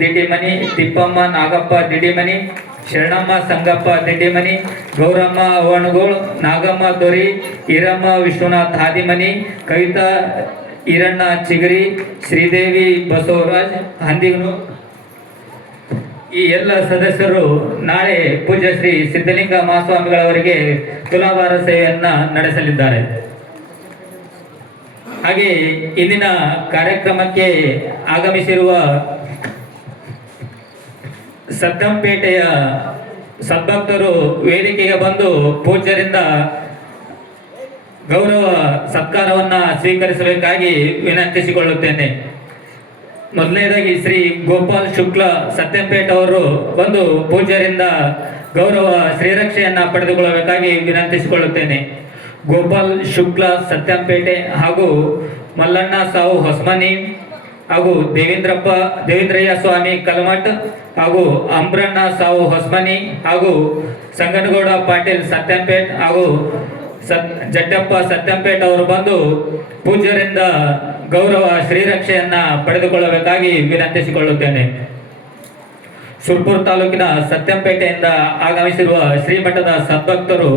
ದಿಡ್ಡಿಮನಿ, ತಿಪ್ಪಮ್ಮ ನಾಗಪ್ಪ ದಿಡ್ಡಿಮನಿ, ಶರಣಮ್ಮ ಸಂಗಪ್ಪ ದಿಡ್ಡಿಮನಿ, ಗೌರಮ್ಮ ಅವಣಗೋಳ್, ನಾಗಮ್ಮ ದೊರಿ, ಈರಮ್ಮ ವಿಶ್ವನಾಥ್ ಹಾದಿಮನಿ, ಕವಿತಾ ಈರಣ್ಣ ಚಿಗರಿ, ಶ್ರೀದೇವಿ ಬಸವರಾಜ್ ಹಂದಿಗನು. ಈ ಎಲ್ಲ ಸದಸ್ಯರು ನಾಳೆ ಪೂಜ್ಯ ಶ್ರೀ ಸಿದ್ಧಲಿಂಗ ಮಹಾಸ್ವಾಮಿಗಳವರಿಗೆ ತುಲಾಭಾರ ಸೇವೆಯನ್ನ ನಡೆಸಲಿದ್ದಾರೆ. ಹಾಗೆ ಇಂದಿನ ಕಾರ್ಯಕ್ರಮಕ್ಕೆ ಆಗಮಿಸಿರುವ ಸದ್ದಂಪೇಟೆಯ ಸದ್ಭಕ್ತರು ವೇದಿಕೆಗೆ ಬಂದು ಪೂಜ್ಯರಿಂದ ಗೌರವ ಸತ್ಕಾರವನ್ನ ಸ್ವೀಕರಿಸಬೇಕಾಗಿ ವಿನಂತಿಸಿಕೊಳ್ಳುತ್ತೇನೆ. ಮೊದಲನೇದಾಗಿ ಶ್ರೀ ಗೋಪಾಲ್ ಶುಕ್ಲ ಸತ್ಯಂಪೇಟೆ ಅವರು ಬಂದು ಪೂಜ್ಯರಿಂದ ಗೌರವ ಶ್ರೀರಕ್ಷೆಯನ್ನ ಪಡೆದುಕೊಳ್ಳಬೇಕಾಗಿ ವಿನಂತಿಸಿಕೊಳ್ಳುತ್ತೇನೆ. ಗೋಪಾಲ್ ಶುಕ್ಲ ಸತ್ಯಂಪೇಟೆ ಹಾಗೂ ಮಲ್ಲಣ್ಣ ಸಾವು ಹೊಸಮನಿ ಹಾಗೂ ದೇವೇಂದ್ರಯ್ಯ ಸ್ವಾಮಿ ಕಲ್ಮಠ್ ಹಾಗೂ ಅಂಬ್ರಣ್ಣ ಸಾವು ಹೊಸಮನಿ ಹಾಗೂ ಸಂಗನಗೌಡ ಪಾಟೀಲ್ ಸತ್ಯಂಪೇಟ್ ಹಾಗೂ ಜಡ್ಡಪ್ಪ ಸತ್ಯಂಪೇಟ್ ಅವರು ಬಂದು ಪೂಜ್ಯರಿಂದ ಗೌರವ ಶ್ರೀರಕ್ಷೆಯನ್ನ ಪಡೆದುಕೊಳ್ಳಬೇಕಾಗಿ ವಿನಂತಿಸಿಕೊಳ್ಳುತ್ತೇನೆ. ಸುರ್ಪುರ್ ತಾಲೂಕಿನ ಸತ್ಯಂಪೇಟೆಯಿಂದ ಆಗಮಿಸಿರುವ ಶ್ರೀಮಠದ ಸದ್ಭಕ್ತರು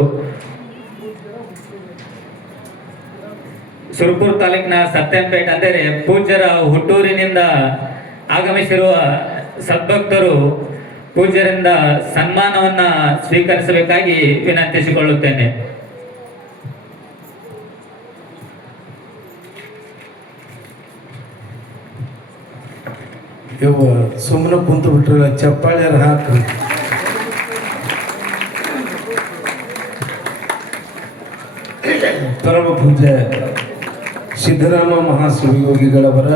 ಸುರ್ಪುರ್ ತಾಲೂಕಿನ ಸತ್ಯಂಪೇಟೆ ಅಂದರೆ ಪೂಜ್ಯರ ಹುಟ್ಟೂರಿನಿಂದ ಆಗಮಿಸಿರುವ ಸದ್ಭಕ್ತರು ಪೂಜ್ಯರಿಂದ ಸನ್ಮಾನವನ್ನ ಸ್ವೀಕರಿಸಬೇಕಾಗಿ ವಿನಂತಿಸಿಕೊಳ್ಳುತ್ತೇನೆ. ಇವ ಸುಮ್ಮನೆ ಕುಂತು ಬಿಟ್ರಲ್ಲ, ಚಪ್ಪಾಳ್ಯಾರ ಹಾಕ್ರಿ. ಪರಮ ಪೂಜ್ಯ ಸಿದ್ದರಾಮ ಮಹಾಶಿವಯೋಗಿಗಳವರ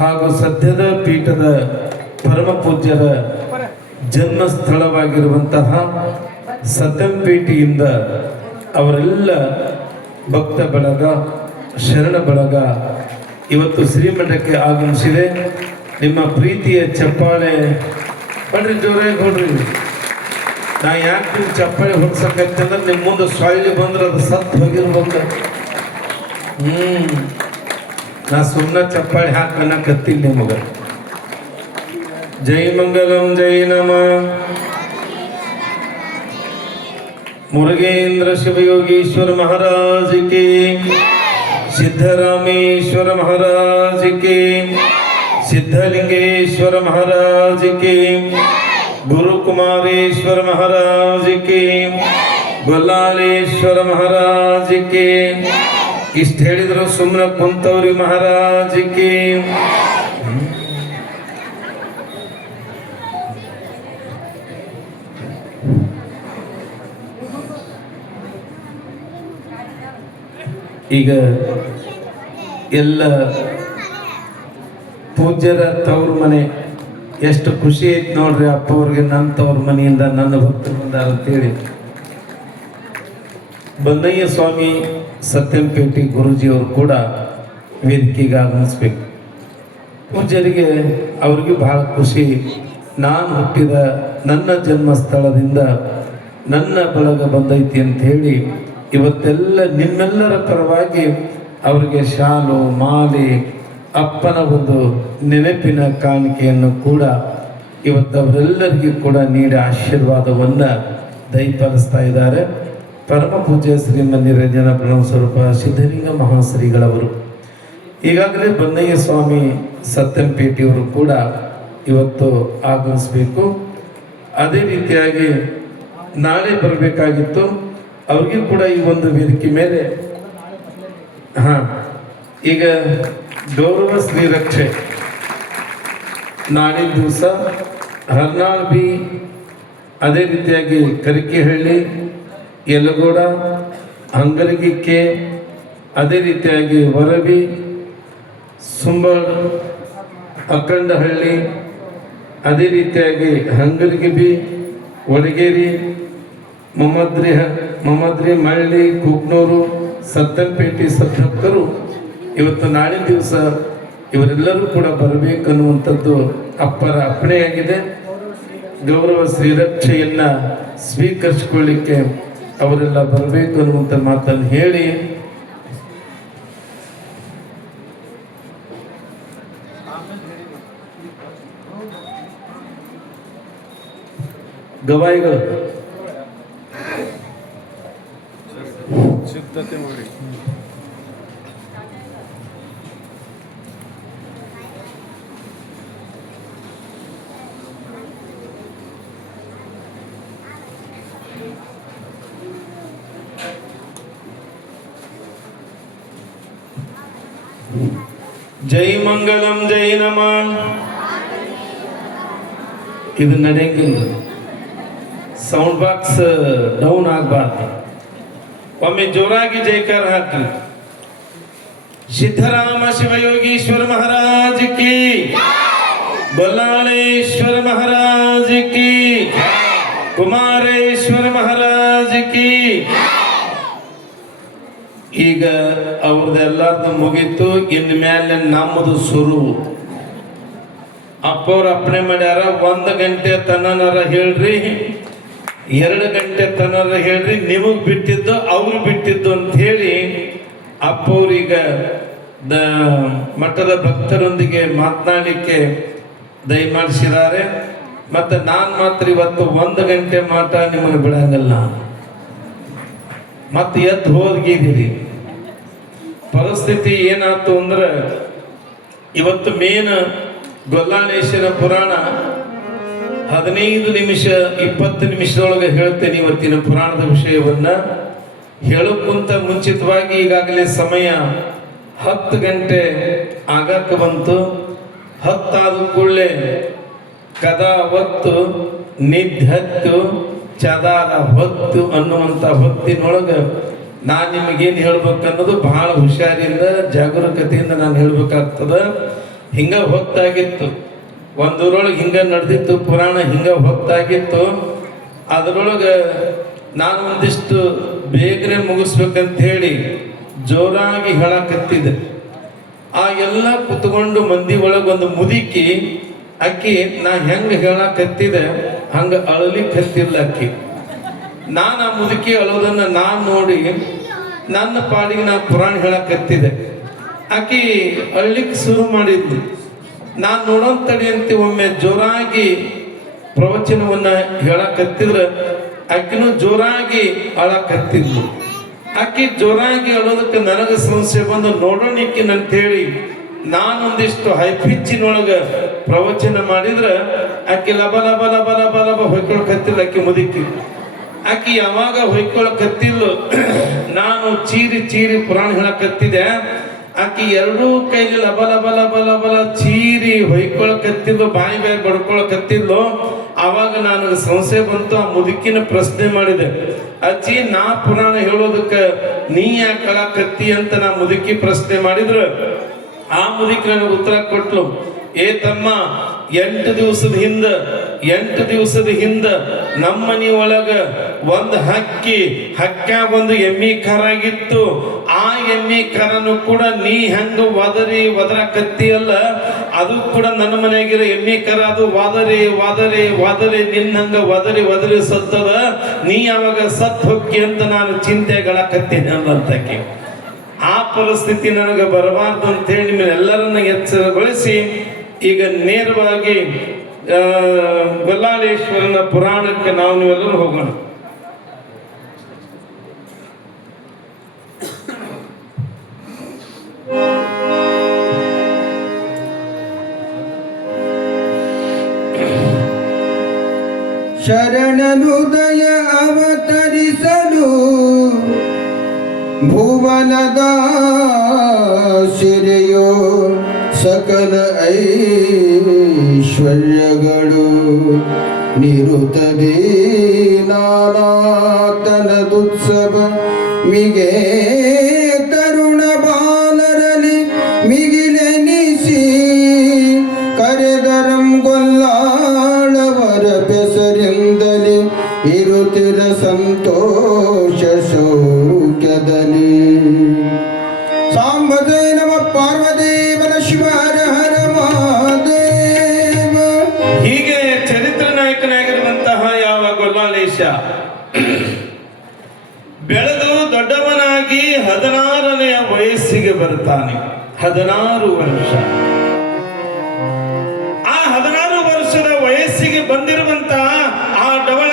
ಹಾಗೂ ಸದ್ಯದ ಪೀಠದ ಪರಮ ಪೂಜ್ಯರ ಜನ್ಮಸ್ಥಳವಾಗಿರುವಂತಹ ಸದ್ದಂಪೇಟೆಯಿಂದ ಅವರೆಲ್ಲ ಭಕ್ತ ಬಳಗ, ಶರಣ ಬಳಗ ಇವತ್ತು ಶ್ರೀಮಠಕ್ಕೆ ಆಗಮಿಸಿದೆ. ನಿಮ್ಮ ಪ್ರೀತಿಯ ಚಪ್ಪಾಳೆ ಕೊಡ್ರಿ, ಜೋರಾಗಿ ಕೊಡ್ರಿ. ನಾ ಯಾಕೆ ನೀವು ಚಪ್ಪಾಳೆ ಹೊಡ್ಸಕತ್ತಂದ್ರೆ ನಿಮ್ಮ ಮುಂದೆ ಸೊಳ್ಳೆ ಬಂದ್ರೆ ಅದು ಸತ್ತು ಹೋಗಿರ್ಬೇಕು. ನಾ ಸುಮ್ಮನೆ ಚಪ್ಪಾಳೆ ಹಾಕನ್ನಕತ್ತೀನಿ ನಿಮಗೆ. ಜೈ ಮಂಗಲಂ ಜೈ ನಮ ಮುರುಗೇಂದ್ರ ಶಿವಯೋಗೀಶ್ವರ ಮಹಾರಾಜ್ ಕಿ, ಸಿದ್ದರಾಮೇಶ್ವರ ಮಹಾರಾಜ್ ಕಿ, ಸಿದ್ಧಲಿಂಗೇಶ್ವರ ಮಹಾರಾಜ್ ಕಿ, ಗುರು ಕುಮಾರೇಶ್ವರ ಮಹಾರಾಜ್ ಕಿ, ಗೊಲ್ಲಾಳೇಶ್ವರ ಮಹಾರಾಜ್ ಕಿ. ಇಷ್ಟ ಹೇಳಿದ್ರು ಸುಮ್ಮನೆ ಕುಂತವ್ರಿ ಮಹಾರಾಜ್ ಕಿ. ಈಗ ಎಲ್ಲ ಪೂಜ್ಯರ ತವ್ರ ಮನೆ ಎಷ್ಟು ಖುಷಿ ಐತಿ ನೋಡ್ರಿ. ಅಪ್ಪ ಅವ್ರಿಗೆ ನನ್ನ ತವ್ರ ಮನೆಯಿಂದ ನನ್ನ ಭಕ್ತರು ಬಂದಾರ ಅಂತೇಳಿ ಬನ್ನಯ್ಯ ಸ್ವಾಮಿ ಸತ್ಯಂಪೇಟೆ ಗುರೂಜಿಯವರು ಕೂಡ ವೇದಿಕೆಗೆ ಆಗಮಿಸ್ಬೇಕು. ಪೂಜ್ಯರಿಗೆ ಅವ್ರಿಗೆ ಬಹಳ ಖುಷಿ. ನಾನು ಹುಟ್ಟಿದ ನನ್ನ ಜನ್ಮಸ್ಥಳದಿಂದ ನನ್ನ ಬಳಗ ಬಂದೈತಿ ಅಂತ ಹೇಳಿ ಇವತ್ತೆಲ್ಲ ನಿಮ್ಮೆಲ್ಲರ ಪರವಾಗಿ ಅವರಿಗೆ ಶಾಲು ಮಾಲೆ ಅಪ್ಪನ ಒಂದು ನೆನಪಿನ ಕಾಣಿಕೆಯನ್ನು ಕೂಡ ಇವತ್ತು ಅವರೆಲ್ಲರಿಗೂ ಕೂಡ ನೀಡಿ ಆಶೀರ್ವಾದವನ್ನು ದಯಪಾಲಿಸ್ತಾ ಇದ್ದಾರೆ. ಪರಮ ಪೂಜ್ಯ ಶ್ರೀಮನ್ನಿರಂಜನ ಪ್ರಣವ ಸ್ವರೂಪ ಸಿದ್ಧಲಿಂಗ ಮಹಾಶ್ರೀಗಳವರು ಈಗಾಗಲೇ ಬನ್ನಯ್ಯ ಸ್ವಾಮಿ ಸತ್ಯಂಪೇಟೆಯವರು ಕೂಡ ಇವತ್ತು ಆಗಮಿಸಬೇಕು. ಅದೇ ರೀತಿಯಾಗಿ ನಾಳೆ ಬರಬೇಕಾಗಿತ್ತು. ಅವ್ರಿಗೂ ಕೂಡ ಈ ಒಂದು ವೇದಿಕೆ ಮೇಲೆ ಈಗ ಗೌರವ ಶ್ರೀರಕ್ಷೆ ನಾಳೆ ದಿವಸ ಹರ್ನಾಳ್ ಬಿ, ಅದೇ ರೀತಿಯಾಗಿ ಕರಿಕೆಹಳ್ಳಿ, ಯಲಗೋಡ, ಹಂಗಲಗಿಕ್ಕೆ, ಅದೇ ರೀತಿಯಾಗಿ ವರಬಿ, ಸುಂಬಳ, ಅಖಂಡಹಳ್ಳಿ, ಅದೇ ರೀತಿಯಾಗಿ ಹಂಗಲಗಿಬಿ, ವಡಗೇರಿ, ಮಮ್ಮದ್ರಿ, ಮಳ್ಳಿ, ಕುಕ್ನೂರು, ಸತ್ತಂಪೇಟೆ ಸದ್ಭಕ್ತರು ಇವತ್ತು ನಾಳೆ ದಿವಸ ಇವರೆಲ್ಲರೂ ಕೂಡ ಬರಬೇಕನ್ನುವಂಥದ್ದು ಅಪ್ಪರ ಅಪ್ಪಣೆಯಾಗಿದೆ. ಗೌರವ ಶ್ರೀರಕ್ಷೆಯನ್ನು ಸ್ವೀಕರಿಸಿಕೊಳ್ಳಿಕ್ಕೆ ಅವರೆಲ್ಲ ಬರಬೇಕು ಅನ್ನುವಂಥ ಮಾತನ್ನು ಹೇಳಿ ಗವಾಯಿಗಳು ಸಿದ್ಧತೆ ಮಾಡಿ. ಜೈ ಮಂಗಲಂ ಜೈ ನಮಃ. ಇದು ನಡೆಯಂಗಿಲ್ಲ, ಸೌಂಡ್ ಬಾಕ್ಸ್ ಡೌನ್ ಆಗಬಾರ್ದು. ಒಮ್ಮೆ ಜೋರಾಗಿ ಜೈಕಾರ ಹಾಕ್ರಿ. ಸಿದ್ಧರಾಮ ಶಿವಯೋಗೀಶ್ವರ ಮಹಾರಾಜ್ ಕಿ, ಬಲ್ಲಾಳೇಶ್ವರ ಮಹಾರಾಜ್ ಕಿ, ಕುಮಾರೇಶ್ವರ ಮಹಾರಾಜ್ ಕಿ. ಈಗ ಅವ್ರದ್ದೆಲ್ಲರದ್ದು ಮುಗೀತು. ಇನ್ ಮೇಲೆ ನಮ್ಮದು ಶುರು. ಅಪ್ಪವ್ರ ಅಪ್ಪಣೆ ಮಾಡ್ಯಾರ, 1 ಗಂಟೆ ತನನರ ಹೇಳ್ರಿ, 2 ಗಂಟೆ ತನರ ಹೇಳ್ರಿ, ನಿಮಗ್ ಬಿಟ್ಟಿದ್ದು ಅವ್ರು ಬಿಟ್ಟಿದ್ದು ಅಂತ ಹೇಳಿ ಅಪ್ಪವ್ರೀಗ ಮಠದ ಭಕ್ತರೊಂದಿಗೆ ಮಾತನಾಡಲಿಕ್ಕೆ ದಯಮಾಡಿಸಿದ್ದಾರೆ. ಮತ್ತೆ ನಾನು ಮಾತ್ರ ಇವತ್ತು 1 ಗಂಟೆ ಮಾಟ ನಿಮ್ಮನ್ನು ಬಿಡಂಗಲ್ಲ. ಮತ್ತೆ ಎದ್ದು ಹೋದ್ಗಿದ್ದೀರಿ. ಪರಿಸ್ಥಿತಿ ಏನಾಯ್ತು ಅಂದ್ರೆ, ಇವತ್ತು ಮೇನ್ ಗೊಲ್ಲಾಳೇಶ್ವರ ಪುರಾಣ 15 ನಿಮಿಷ 20 ನಿಮಿಷದೊಳಗೆ ಹೇಳ್ತೇನೆ ಇವತ್ತಿನ ಪುರಾಣದ ವಿಷಯವನ್ನ. ಹೇಳೋಕ್ಕಿಂತ ಮುಂಚಿತವಾಗಿ ಈಗಾಗಲೇ ಸಮಯ 10 ಗಂಟೆ ಆಗಕ್ಕೆ ಬಂತು. 10 ಆದ ಕೂಡಲೇ ಕದಾ ಹೊತ್ತು ನಿದ್ಹತ್ತು ಚದಾರ ಹೊತ್ತು ಅನ್ನುವಂಥ ಹೊತ್ತಿನೊಳಗೆ ನಾನು ನಿಮಗೇನು ಹೇಳ್ಬೇಕನ್ನೋದು ಬಹಳ ಹುಷಾರಿಂದ ಜಾಗರೂಕತೆಯಿಂದ ನಾನು ಹೇಳ್ಬೇಕಾಗ್ತದ. ಹಿಂಗ ಹೊತ್ತಾಗಿತ್ತು, ಒಂದೂರೊಳಗೆ ಹಿಂಗ ನಡೆದಿತ್ತು ಪುರಾಣ, ಹಿಂಗ ಹೊತ್ತಾಗಿತ್ತು. ಅದರೊಳಗೆ ನಾನು ಒಂದಿಷ್ಟು ಬೇಗನೆ ಮುಗಿಸ್ಬೇಕಂತ ಹೇಳಿ ಜೋರಾಗಿ ಹೇಳಕತ್ತಿದ್ದೆ. ಆ ಎಲ್ಲ ಕುತ್ಕೊಂಡು ಮಂದಿ ಒಳಗೆ ಒಂದು ಮುದುಕಿ, ಅಕ್ಕಿ ನಾ ಹೆಂಗೆ ಹೇಳಕತ್ತಿದೆ ಹಂಗೆ ಅಳಲಿಕ್ಕೆ ಹತ್ತಿಲ್ಲ ಅಕ್ಕಿ. ನಾನು ಆ ಮುದುಕಿ ಅಳೋದನ್ನು ನಾನು ನೋಡಿ ನನ್ನ ಪಾಡಿಗೆ ನಾನು ಪುರಾಣ ಹೇಳಕತ್ತಿದೆ. ಆಕಿ ಅಳ್ಲಿಕ್ಕೆ ಶುರು ಮಾಡಿದ್ಲು. ನಾನು ನೋಡೋನ್ ತಡಿಯಂತೆ ಒಮ್ಮೆ ಜೋರಾಗಿ ಪ್ರವಚನವನ್ನ ಹೇಳಕತ್ತಿದ್ರೆ ಆಕಿನೂ ಜೋರಾಗಿ ಅಳಕತ್ತಿದ್ಲು. ಆಕಿ ಜೋರಾಗಿ ಅಳೋದಕ್ಕೆ ನನಗೆ ಸಂಶಯ ಬಂದು ನೋಡೋಣಿಕ್ಕಿ ಅಂತೇಳಿ ನಾನೊಂದಿಷ್ಟು ಹೈಪಿಚ್ಚಿನೊಳಗೆ ಪ್ರವಚನ ಮಾಡಿದ್ರೆ ಆಕಿ ಲಬ ಲಬ ಲಬ ಲಬ ಲಬ ಹೊಯ್ಕೊಳಕತ್ತಿಲ್ಲ ಆಕಿ ಮುದುಕಿ. ಆಕಿ ಯಾವಾಗ ಹೊಯ್ಕೊಳಕತ್ತಿದ್ಲು, ನಾನು ಚೀರಿ ಚೀರಿ ಪುರಾಣ ಹೇಳಕತ್ತಿದೆ. ಆಕಿ ಎರಡೂ ಕೈಲಿ ಲಬ ಲಬ ಲಬ ಲಬ ಚೀರಿ ಹೊಯ್ಕೊಳಕತ್ತಿದ್ಲು, ಬಾಯಿ ಬಾಯಿ ಬಡ್ಕೊಳಕತ್ತಿದ್ಲು. ಆವಾಗ ನನಗೆ ಸಂಶಯ ಬಂತು. ಆ ಮುದುಕಿನ ಪ್ರಶ್ನೆ ಮಾಡಿದೆ, ಅಜ್ಜಿ ನಾ ಪುರಾಣ ಹೇಳೋದಕ್ಕೆ ನೀ ಯಾಕೆ ಅಳಕತ್ತಿ ಅಂತ ನಾ ಮುದುಕಿ ಪ್ರಶ್ನೆ ಮಾಡಿದ್ರು. ಆ ಮುದುಕಿ ನನಗೆ ಉತ್ತರ ಕೊಟ್ಲು, ಏ ತಮ್ಮ, 8 ದಿವಸದ ಹಿಂದ ನಮ್ಮ ಮನಿ ಒಳಗ ಒಂದು ಹಕ್ಕ್ಯಾಗ ಒಂದು ಎಮ್ಮಿ ಕರ ಆಗಿತ್ತು. ಆ ಎಮ್ಮಿ ಕರನು ಕೂಡ ನೀ ಹೆಂಗ ಒದರಕತ್ತಿಯಲ್ಲ, ಅದು ಕೂಡ ನನ್ನ ಮನೆಯಾಗಿರೋ ಎಮ್ಮಿ ಕರ ಅದು ವಾದರಿ ನಿನ್ನಂಗ ಒದರಿ ಸತ್ತದ. ನೀ ಯಾವಾಗ ಸತ್ ಹೊಕ್ಕಿ ಅಂತ ನಾನು ಚಿಂತೆಗಳಕತ್ತೀನಿ ಅನ್ನಂತಕ್ಕೆ. ಆ ಪರಿಸ್ಥಿತಿ ನನಗೆ ಬರಬಾರ್ದು ಅಂತೇಳಿ ನಿಮ್ಮೆಲ್ಲರನ್ನ ಎಚ್ಚರಗೊಳಿಸಿ ಈಗ ನೇರವಾಗಿ ಗೊಲ್ಲಾಳೇಶ್ವರನ ಪುರಾಣಕ್ಕೆ ನಾವು ನೀವೆಲ್ಲರೂ ಹೋಗೋಣ. ಶರಣನುದಯ ಅವತರಿಸಲು ಭುವನದ ಸಿರಿಯೋ ಸಕಲ ಐಶ್ವರ್ಯಗಳು ನಿರುತದೆ ನಾನಾತನದುತ್ಸವ ಮಿಗೆ ತರುಣ ಬಾಲರಲಿ ಮಿಗಿಲೆನಿಸಿ ಕರೆದರಂ ಗೊಲ್ಲಾಳವರ ಬೆಸರಿಂದಲಿ ಇರುತ್ತಿರ ಸಂತೋಷ ಸೌಖ್ಯದಲ್ಲಿ. ಸಾಂಬದೇ ನಮ ಪಾರ್ವದೇವನ ಶಿವರ ಹರ ಮಹಾದೇವ. ಹೀಗೆ ಚರಿತ್ರ ನಾಯಕನಾಗಿರುವಂತಹ ಯಾವ ಗೊಲ್ಲಾಳೇಶ ಬೆಳೆದು ದೊಡ್ಡವನಾಗಿ 16ನೇ ವಯಸ್ಸಿಗೆ ಬರ್ತಾನೆ. 16 ವರ್ಷ. ಆ 16 ವರ್ಷದ ವಯಸ್ಸಿಗೆ ಬಂದಿರುವಂತಹ ಆ ಡವಳ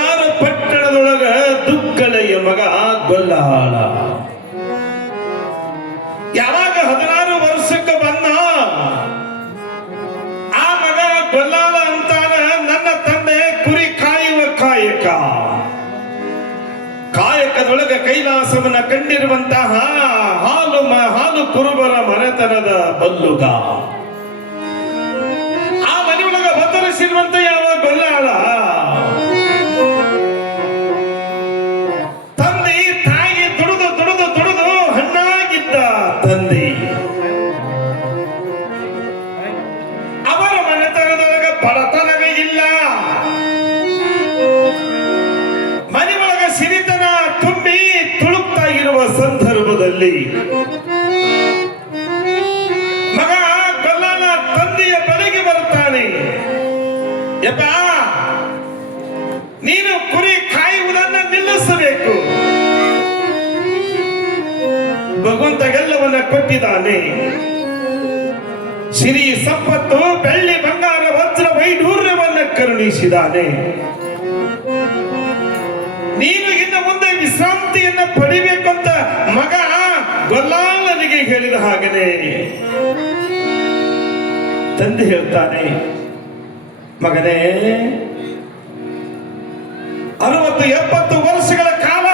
ವಿಲಾಸವನ್ನ ಕಂಡಿರುವಂತಹ ಹಾಲು ಕುರುಬರ ಮನೆತನದ ಬಲ್ಲುಗ, ಆ ಮನೆಯೊಳಗ ಅವತರಿಸಿರುವಂತ ಯಾವ ಗೊಲ್ಲಾಳ ತಂದೆ ತಾಯಿ ದುಡಿದು ದುಡಿದು ದುಡಿದು ಹಣ್ಣಾಗಿದ್ದ ತಂದೆ, ಅವರ ಮನೆತನದೊಳಗ ಬಡತನವೇ ಇಲ್ಲ, ಮನೆಯೊಳಗ ಸಿರಿತನ ತುಂಬಿ ತುಳುಕ್ತಾ ಇರುವ ಸಂದರ್ಭದಲ್ಲಿ ಮಗ ಗೊಲ್ಲಾಳ ತಂದೆಯ ಬಳಿಗೆ ಬರ್ತಾನೆ. ಯಪ್ಪ, ನೀನು ಕುರಿ ಕಾಯುವುದನ್ನು ನಿಲ್ಲಿಸಬೇಕು. ಭಗವಂತ ಎಲ್ಲವನ್ನ ಕೊಟ್ಟಿದ್ದಾನೆ, ಸಿರಿ ಸಂಪತ್ತು, ಬೆಳ್ಳಿ ಬಂಗಾರ ವಜ್ರ ವೈಢೂರ್ಯವನ್ನ ಕರುಣಿಸಿದ್ದಾನೆ. ನೀನು ಇನ್ನು ಮುಂದೆ ವಿಶ್ರಾಂತಿಯನ್ನ ಪಡಿಬೇಕು ಅಂತ ಮಗ ಗೊಲ್ಲಾಳನಿಗೆ ಹೇಳಿದ ಹಾಗನೆ ತಂದೆ ಹೇಳ್ತಾನೆ, ಮಗನೇ, 60-70 ವರ್ಷಗಳ ಕಾಲ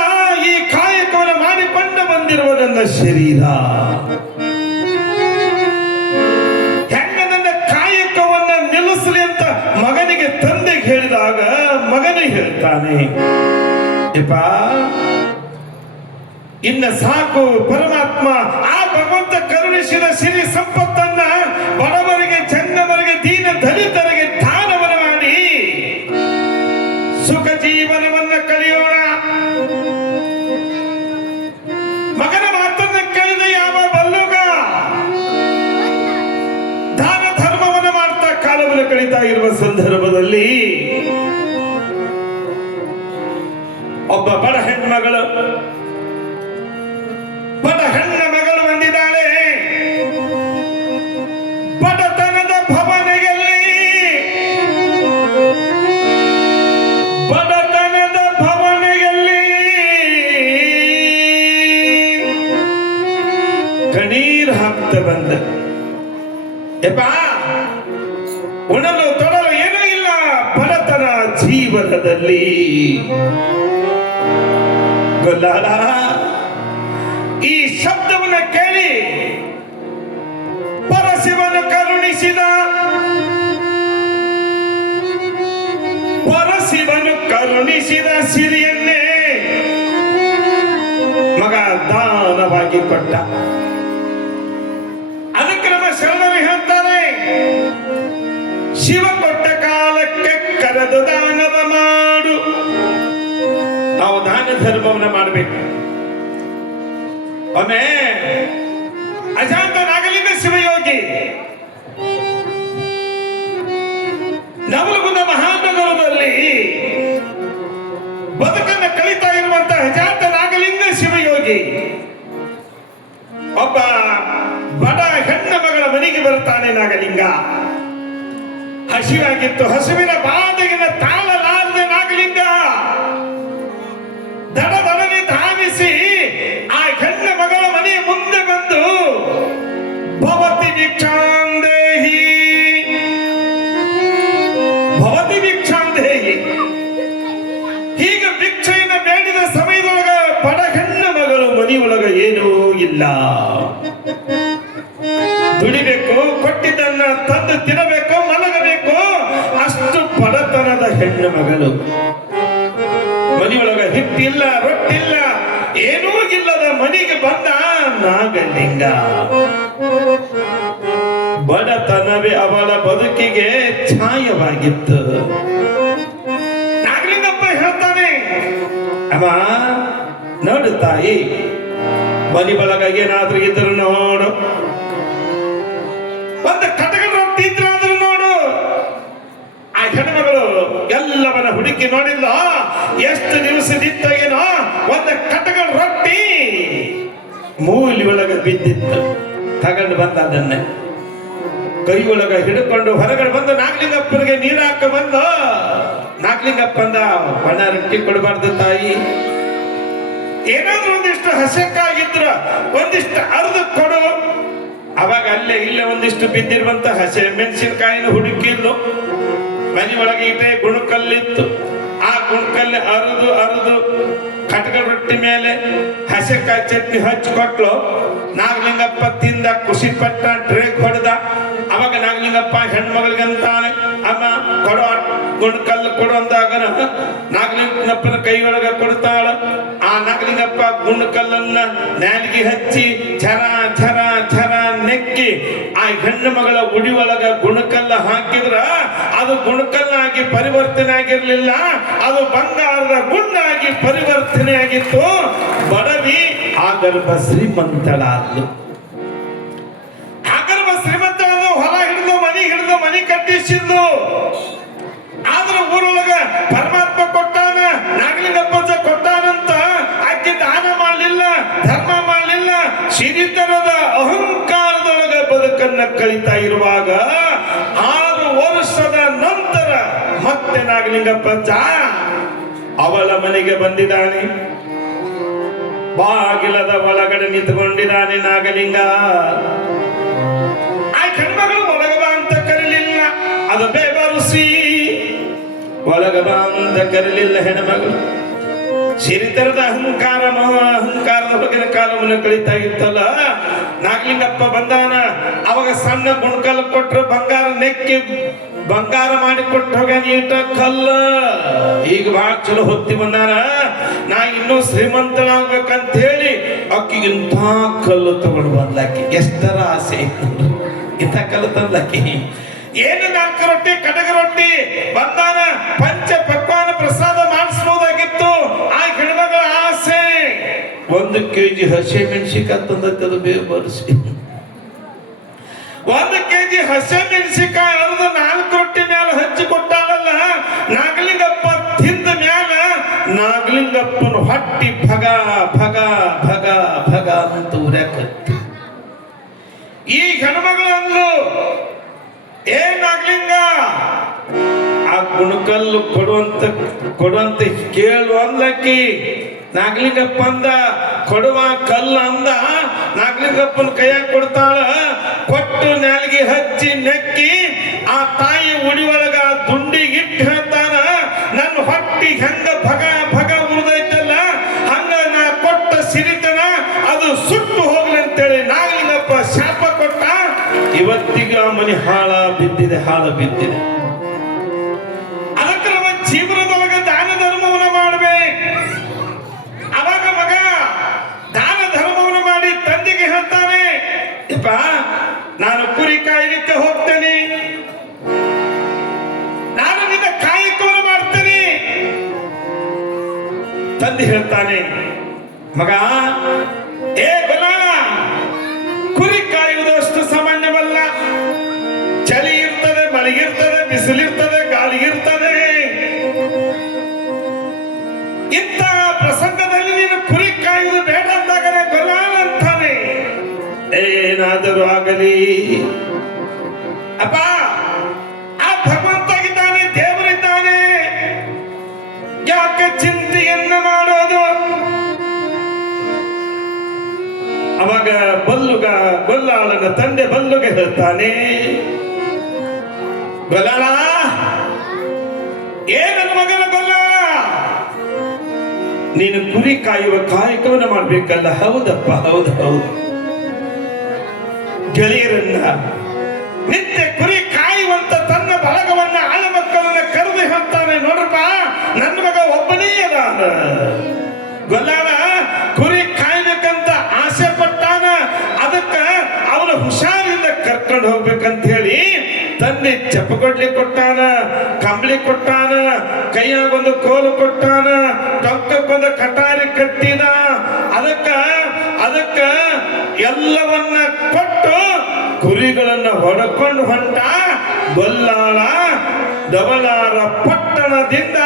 ಈ ಕಾಯಕವನ್ನು ಮಾಡಿಕೊಂಡು ಬಂದಿರುವ ನನ್ನ ಶರೀರ ಹೆಂಗ ನನ್ನ ಕಾಯಕವನ್ನ ನಿಲ್ಲಿಸಲಿ ಅಂತ ಮಗನಿಗೆ ತಂದೆಗೆ ಹೇಳಿದಾಗ ಮಗನಿಗೆ ಹೇಳ್ತಾನೆ, ಯಪ್ಪ, ಇನ್ನ ಸಾಕು. ಪರಮಾತ್ಮ ಆ ಭಗವಂತ ಕರುಣಿಸಿದ ಸಿರಿ ಸಂಪತ್ತನ್ನ ಬಡವರಿಗೆ, ಜಂಗಮರಿಗೆ, ದೀನ ದಲಿತರಿಗೆ ದಾನವನ್ನು ಮಾಡಿ ಸುಖ ಜೀವನವನ್ನ ಕಳೆಯೋಣ. ಮಗನ ಮಾತನ್ನ ಕೇಳಿದ ಯಾವ ಬಲ್ಲುಗ ದಾನ ಧರ್ಮವನ್ನು ಮಾಡ್ತಾ ಕಾಲವನ್ನು ಕಳೀತಾ ಇರುವ ಸಂದರ್ಭದಲ್ಲಿ ಒಬ್ಬ ಬಡ ಹೆಣ್ಣು ಮಗಳು ಬಂದಿದ್ದಾಳೆ. ಬಡತನದ ಭವನೆಯಲ್ಲಿ ಕಣ್ಣೀರು ಹಾಕ್ತಾ ಬಂದ. ಯಪ್ಪ, ಉಣಲು ತೊಡಲು ಏನೂ ಇಲ್ಲ ಬಡತನ ಜೀವನದಲ್ಲಿ. ಗೊಲ್ಲಾಳ ಈ ಶಬ್ದವನ್ನು ಕೇಳಿ ಪರಶಿವನು ಕರುಣಿಸಿದ ಸಿರಿಯನ್ನೇ ಮಗ ದಾನವಾಗಿ ಕೊಟ್ಟ. ಅದಕ್ಕೆ ನಮ್ಮ ಶರಣರು ಹೇಳ್ತಾರೆ, ಶಿವ ಕೊಟ್ಟ ಕಾಲಕ್ಕೆ ಕರೆದು ದಾನವ ಮಾಡು. ನಾವು ದಾನ ಧರ್ಮವನ್ನು ಮಾಡಬೇಕು. ಒಮ್ಮೆ ಅಜಾಂತ ನಾಗಲಿಂಗ ಶಿವಯೋಗಿ ನವಲಗುಂದ ಮಹಾನಗರದಲ್ಲಿ ಬದುಕನ್ನು ಕಳೀತಾ ಇರುವಂತಹ ಅಜಾಂತ ನಾಗಲಿಂಗ ಶಿವಯೋಗಿ ಒಬ್ಬ ಬಡ ಹೆಣ್ಣ ಮಗಳ ಮನೆಗೆ ಬರ್ತಾನೆ. ನಾಗಲಿಂಗ ಹಸಿವಾಗಿತ್ತು. ಹಸುವಿನ ಬಾಧೆಗಿನ ತಾಳಲಾರದೆ ನಾಗಲಿಂಗ ದಡದಡನೆ ಧಾವಿಸಿ ಆ ಹೆಣ್ಣ ಮಗಳ ಮನೆಯ ಮುಂದೆ ಬಂದು ಭವತಿ ಭಿಕ್ಷಾಂದೇಹಿ ಹೀಗೆ ಭಿಕ್ಷೆಯನ್ನು ಬೇಡಿದ ಸಮಯದೊಳಗ ಬಡ ಹೆಣ್ಣ ಮಗಳು ಮನೆಯೊಳಗ ಏನೂ ಇಲ್ಲ. ದುಡಿಬೇಕು, ಕೊಟ್ಟಿದ್ದನ್ನ ತಂದು ತಿನ್ನಬೇಕು, ಮಲಗಬೇಕು, ಅಷ್ಟು ಬಡತನದ ಹೆಣ್ಣು ಮಗಳು. ಮನೆಯೊಳಗ ಹಿಟ್ಟಿಲ್ಲ, ರೊಟ್ಟಿಲ್ಲ, ಏನೂ ಇಲ್ಲದ ಮನೆಗೆ ಬಂದ ನಾಗಲಿಂಗ. ಬಡತನವೇ ಅವಳ ಬದುಕಿಗೆ ಛಾಯವಾಗಿತ್ತು. ನಾಗಲಿಂಗಪ್ಪ ಹೇಳ್ತಾನೆ, ಅಮ್ಮ ನೋಡು ತಾಯಿ, ಮನೆ ಬಳಗ ಏನಾದ್ರೂ ಇದ್ರು ನೋಡು, ಒಂದು ಕಟಗಳ ರೊಟ್ಟಿ ಇದ್ರಾದ್ರೂ ನೋಡು. ಆ ಹೆಣ್ಮಗಳು ಎಲ್ಲವನ್ನ ಹುಡುಕಿ ನೋಡಿಲ್ಲ. ಎಷ್ಟು ದಿವಸದಿತ್ತ ಏನೋ ಒಂದು ಕಟಗಳ ರೊಟ್ಟಿ ಮೂಲಿ ಒಳಗೆ ಬಿದ್ದಿತ್ತು. ತಗೊಂಡು ಬಂದ ಅದನ್ನೇ ಕೈ ಒಳಗ ಹಿಡ್ಕೊಂಡು ಹೊರಗಡೆ ಬಂದು ನಾಗಲಿಂಗಪ್ಪನಿಗೆ ನೀರು ಹಾಕ ಬಂದ. ನಾಗಲಿಂಗಪ್ಪ ಅಂದ, ಬಣ್ಣ ರೊಟ್ಟಿ ಕೊಡಬಾರ್ದು ತಾಯಿ, ಏನಾದ್ರೂ ಒಂದಿಷ್ಟು ಹಸಕ್ಕಾಗಿದ್ರ ಒಂದಿಷ್ಟು ಅರ್ದು ಕೊಡು. ಅವಾಗ ಅಲ್ಲೇ ಇಲ್ಲೇ ಒಂದಿಷ್ಟು ಬಿದ್ದಿರುವಂತ ಹಸೆ ಮೆಣಸಿನಕಾಯಿನ ಹುಡುಕಿದ್ಲು. ಮನೆಯೊಳಗೆ ಇಟ್ಟೆ ಗುಣಕಲ್ಲಿತ್ತು. ಆ ಗುಣಕಲ್ಲಿ ಅರದು ಕಟಕ ರೊಟ್ಟಿ ಮೇಲೆ ಹಸೆಕಾಯಿ ಚಟ್ನಿ ಹಚ್ಕೊಟ್ಲು. ನಾಗಲಿಂಗಪ್ಪ ತಿಂದ, ಖುಷಿ ಪಟ್ಟ, ಡ್ರೇಕ್ ಹೊಡೆದ. ಅವಾಗ ನಾಗಲಿಂಗಪ್ಪ ಹೆಣ್ಮಗಳಿಗಂತಾನೆ, ಅಮ್ಮ ಕೊಡೋ ಗುಂಡ್ಕಲ್ಲು ಕೊಡು ಅಂದಾಗ ನಾಗಲಿಂಗಪ್ಪನ ಕೈಯೊಳಗ ಕೊಡ್ತಾಳ. ಆ ನಾಗಲಿಂಗಪ್ಪ ಗುಂಡ್ಕಲ್ಲನ್ನ ನ್ಯಾಲಿಗೆ ಹಚ್ಚಿ ಝರ ಝರ ಝರ ನೆಕ್ಕಿ ಆ ಹೆಣ್ಣು ಮಗಳ ಉಡಿ ಒಳಗ ಗುಣಕಲ್ಲ ಹಾಕಿದ್ರ ಅದು ಗುಣಕಲ್ಲಾಗಿ ಪರಿವರ್ತನೆ ಆಗಿರ್ಲಿಲ್ಲ, ಅದು ಬಂಗಾರದ ಗುಂಡಾಗಿ ಪರಿವರ್ತನೆ ಆಗಿತ್ತು. ಬಡವಿ ಆಗರ್ಭ ಶ್ರೀಮಂತಳಾದ್ಲು. ಆಗರ್ಭ ಶ್ರೀಮಂತಳಾದ ಹೊಲ ಹಿಡಿದು ಮನಿ ಕಟ್ಟಿಸಿದ್ಲು. ಆದ್ರ ಊರೊಳಗ ಪರಮಾತ್ಮ ಕೊಟ್ಟಾನ, ನಾಗಲಿಂಗಪ್ಪ ಕೊಟ್ಟಾನಂತ ಆಕೆ ದಾನ ಮಾಡಲಿಲ್ಲ, ಧರ್ಮ ಮಾಡಲಿಲ್ಲ. ಸಿರಿತನದ ಅಹಂಕಾರದೊಳಗ ಬದುಕನ್ನ ಕಳೀತಾ ಇರುವಾಗ 6 ವರ್ಷದ ನಂತರ ಮತ್ತೆ ನಾಗಲಿಂಗಪ್ಪ ಅವಳ ಮನೆಗೆ ಬಂದಿದ್ದಾನೆ. ಬಾಗಿಲದ ಒಳಗಡೆ ನಿಂತುಕೊಂಡಿದ್ದಾನೆ ನಾಗಲಿಂಗ. ಆ ಹೆಣ್ಮಗಳು ಒಳಗ ಬಾ ಅಂತ ಕರೀಲಿಲ್ಲ, ಅದು ಬೇಬರುಸಿ. ಒಳಗ ಬಾ ಅಂತ ಕರೀಲಿಲ್ಲ ಹೆಣ್ಮಗಳು. ಸಿರಿತರದ ಅಹಂಕಾರದ ಹೊರಗಿನ ಕಾಲವನ್ನು ಕಳೀತಾ ಇತ್ತಲ್ಲ. ನಾಗಲಿಂಗಪ್ಪ ಬಂದಾನ. ಅವಾಗ ಸಣ್ಣ ಗುಣಕಲ್ ಕೊಟ್ರು, ಬಂಗಾರ ನೆಕ್ಕಿ ಬಂಗಾರ ಮಾಡಿ ಕೊಟ್ಟು ಹೋಗ ನೀಟ ಕಲ್ಲ. ಈಗ ಬಹಳ ಚಲೋ ಹೊತ್ತಿ ಬಂದಾನ. ನಾ ಇನ್ನೂ ಶ್ರೀಮಂತನಾಗ್ಬೇಕಂತ ಹೇಳಿ ಅಕ್ಕಿಗಿಂತ ಕಲ್ಲು ತಗೊಂಡು ಬಂದಾಕಿ. ಎಷ್ಟರ ಆಸೆ ಇಂಥ ಕಲ್ಲು ತಂದಾಕಿ. ಏನು 4 ರೊಟ್ಟಿ ಕಡಗ ರೊಟ್ಟಿ ಬಂದಾನ. ಪಂಚ ಪಕ್ವಾನ ಪ್ರಸಾದ ಮಾಡಿಸ್ಬೋದಾಗಿತ್ತು. ಆ ಹೆಣ್ಮಗಳ ಆಸೆ 1 kg ಹಸಿ ಮೆಣಸಿಕಾಯಿ ತಂದದ್ದು ಬೇಬರ್ಸಿ. 1 kg ಹಸಿ ಮೆಣಸಿಕಾಯಿ ಅರ್ಧ 4 ರೊಟ್ಟಿ ಮ್ಯಾಲ ಹಚ್ಚಿ ಕೊಟ್ಟಾಳಲ್ಲ. ನಾಗಲಿಂಗಪ್ಪ ತಿಂದ ಮ್ಯಾಲ ನಾಗಲಿಂಗಪ್ಪನ ಹೊಟ್ಟಿ ಭಗ ಭಗ ಭಗ ಭಗ ಅಂತ ಉರ್ಯಾಕತ್ತಿ. ಈ ಹೆಣ್ಮಗಳಂದು ಏ ನಾಗಲಿಂಗ, ಆ ಗುಣಕಲ್ಲು ಕೊಡುವಂತ ಕೇಳು ಅಂದಕ್ಕಿ. ನಾಗಲಿಂಗಪ್ಪ ಅಂದ ಕೊಡುವ ಕಲ್ಲ ಅಂದ. ನಾಗಲಿಂಗಪ್ಪನ ಕೈಯಾಗ ಕೊಡ್ತಾಳ. ಕೊಟ್ಟು ನಾಲಿಗೆ ಹಚ್ಚಿ ನೆಕ್ಕಿ ಆ ತಾಯಿ ಉಡಿ ಒಳಗ ದುಂಡಿಗಿಟ್ಟು ಹೇಳ್ತಾನ, ನನ್ನ ಹೊಟ್ಟಿ ಹೆಂಗ ಭಗ ಭಗ ಉರಿದೈತಲ್ಲ ಹಂಗ ನಾ ಕೊಟ್ಟ ಸಿರಿತನ ಅದು ಸುಟ್ಟು ಹೋಗ್ಲಿ ಅಂತೇಳಿ ನಾಗಲಿಂಗಪ್ಪ ಶಾಪ ಕೊಟ್ಟ. ಇವತ್ತಿಗೆ ಆ ಮನೆ ಹಾಳ ಬಿದ್ದಿದೆ. ಅದಕ್ಕೆ ನಮ್ಮ ಜೀವನದೊಳಗೆ ದಾನ ಧರ್ಮವನ್ನು ಮಾಡಬೇಕು. ಅವಾಗ ಮಗ ದಾನ ಧರ್ಮವನ್ನು ಮಾಡಿ ತಂದೆಗೆ ಹೇಳ್ತಾನೆ, ಯಪ್ಪ ನಾನು ಕುರಿ ಕಾಯಲಿಕ್ಕೆ ಹೋಗ್ತೇನೆ, ನಾನು ನಿನ್ನ ಕಾಯಕವನ್ನು ಮಾಡ್ತೇನೆ. ತಂದೆ ಹೇಳ್ತಾನೆ, ಮಗ ಏ ಬಲಾಳ, ಕುರಿ ಕಾಯುವುದಷ್ಟು ಸಾಮಾನ್ಯವಲ್ಲ. ಚಳಿ ಇರ್ತದೆ, ಮಳೆಗಿರ್ತದೆ, ಬಿಸಿಲಿರ್ತದೆ, ಗಾಳಿಗಿರ್ತದೆ. ಇಂಥ ಪ್ರಸಂಗದಲ್ಲಿ ನೀನು ಕುರಿ ಕಾಯುವುದು ಬೇಡ ಅಂದಾಗ ಬಲಾಳ ಅಂತಾನೆ. ಏನಾದರೂ ಆಗಲಿ ಅಪ್ಪ, ಆ ಭಗವಂತ ಇದ್ದಾನೆ, ದೇವರಿದ್ದಾನೆ, ಯಾಕೆ ಚಿಂತೆಯನ್ನ ಮಾಡೋದು? ಅವಾಗ ಗೊಲ್ಲಾಳನ ತಂದೆ ಬಲ್ಲುಗೆ ಹೇಳ್ತಾನೆ, ಗೊಲ್ಲಾಳ, ನನ್ನ ಮಗನ ಗೊಲ್ಲಾಳ, ನೀನು ಕುರಿ ಕಾಯುವ ಕಾಯಕವನ್ನು ಮಾಡ್ಬೇಕಲ್ಲ. ಹೌದಪ್ಪ, ಹೌದು. ಗೆಳೆಯರನ್ನ ನಿತ್ಯ ಕುರಿ ಕಾಯುವಂತ ತನ್ನ ಬಳಗವನ್ನ ಆಳ ಮಕ್ಕಳನ್ನ ಕರೆದು ಹೇಳ್ತಾನೆ, ನೋಡ್ರಪ್ಪ ನನ್ನ ಮಗ ಒಬ್ಬನೇ ಅದಾನ. ಗೊಲ್ಲಾಳ ಕುರಿ ಕಾಯ್ಬೇಕಂತ ಆಸೆ ಪಟ್ಟಾನ. ಅದಕ್ಕ ಅವನು ಹುಷಾರಿಂದ ಕರ್ಕೊಂಡು ಹೋಗ್ಬೇಕಂತ ಹೇಳಿ ತಂದೆ ಚಪ್ಪಗೊಡ್ಲಿ ಕೊಟ್ಟಾನ, ಕಂಬಳಿ ಕೊಟ್ಟಾನ, ಕೈಯಾಗೊಂದು ಕೋಲು ಕೊಟ್ಟಾನ, ಟೊಂಕಕ್ಕೊಂದು ಕಟಾರಿ ಕಟ್ಟಿದ. ಅದಕ್ಕ ಎಲ್ಲವನ್ನ ಕೊಟ್ಟು ಕುರಿಗಳನ್ನ ಹೊಡ್ಕೊಂಡು ಹೊಂಟ. ಗೊಲ್ಲಾಳ ಡಬಲಾರ ಪಟ್ಟಣದಿಂದ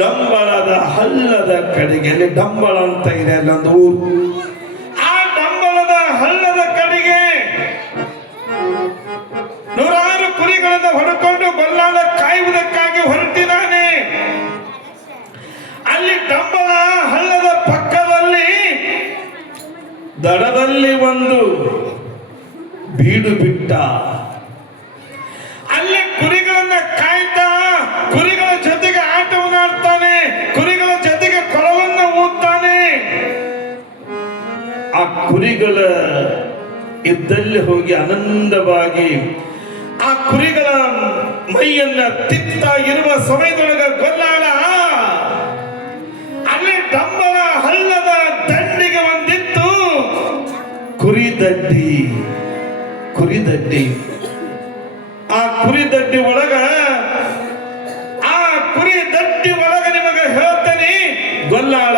ಡಂಬಳದ ಹಳ್ಳದ ಕಡೆಗೆ, ಅಲ್ಲಿ ಡಂಬಳ ಅಂತ ಇದೆ ಅಲ್ಲೊಂದು ಊರು, ಆ ಡಂಬಳದ ಹಳ್ಳದ ಕಡೆಗೆ 100 ಕುರಿಗಳನ್ನು ಹೊಡ್ಕೊಂಡು ಗೊಲ್ಲಾಳ ಕಾಯುವುದಕ್ಕಾಗಿ ಹೊರಟಿದ್ದಾನೆ. ಅಲ್ಲಿ ಡಂಬಳ ಹಳ್ಳದ ಪಕ್ಕದಲ್ಲಿ ದಡದಲ್ಲಿ ಒಂದು ಬೀಡು ಬಿಟ್ಟ. ಅಲ್ಲಿ ಕುರಿಗಳನ್ನ ಕಾಯ್ತಾ ಕುರಿಗಳ ಜೊತೆಗೆ ಆಟವನ್ನು ಆಡ್ತಾನೆ, ಕುರಿಗಳ ಜೊತೆಗೆ ಕೊಳವನ್ನು ಊದ್ತಾನೆ. ಕುರಿಗಳ ಇದ್ದಲ್ಲಿ ಹೋಗಿ ಆನಂದವಾಗಿ ಆ ಕುರಿಗಳ ಮೈಯನ್ನ ತಿತ್ತಾಗಿರುವ ಸಮಯದೊಳಗ ಗೊಲ್ಲಾಳ ಅಲ್ಲಿ ಡಂಬಳ ಹಳ್ಳದ ದಂಡಿಗೆ ಒಂದಿತ್ತು ಕುರಿದಡ್ಡಿ. ಆ ಕುರಿದಡ್ಡಿ ಒಳಗ ನಿಮಗೆ ಹೇಳ್ತೇನೆ, ಗೊಲ್ಲಾಳ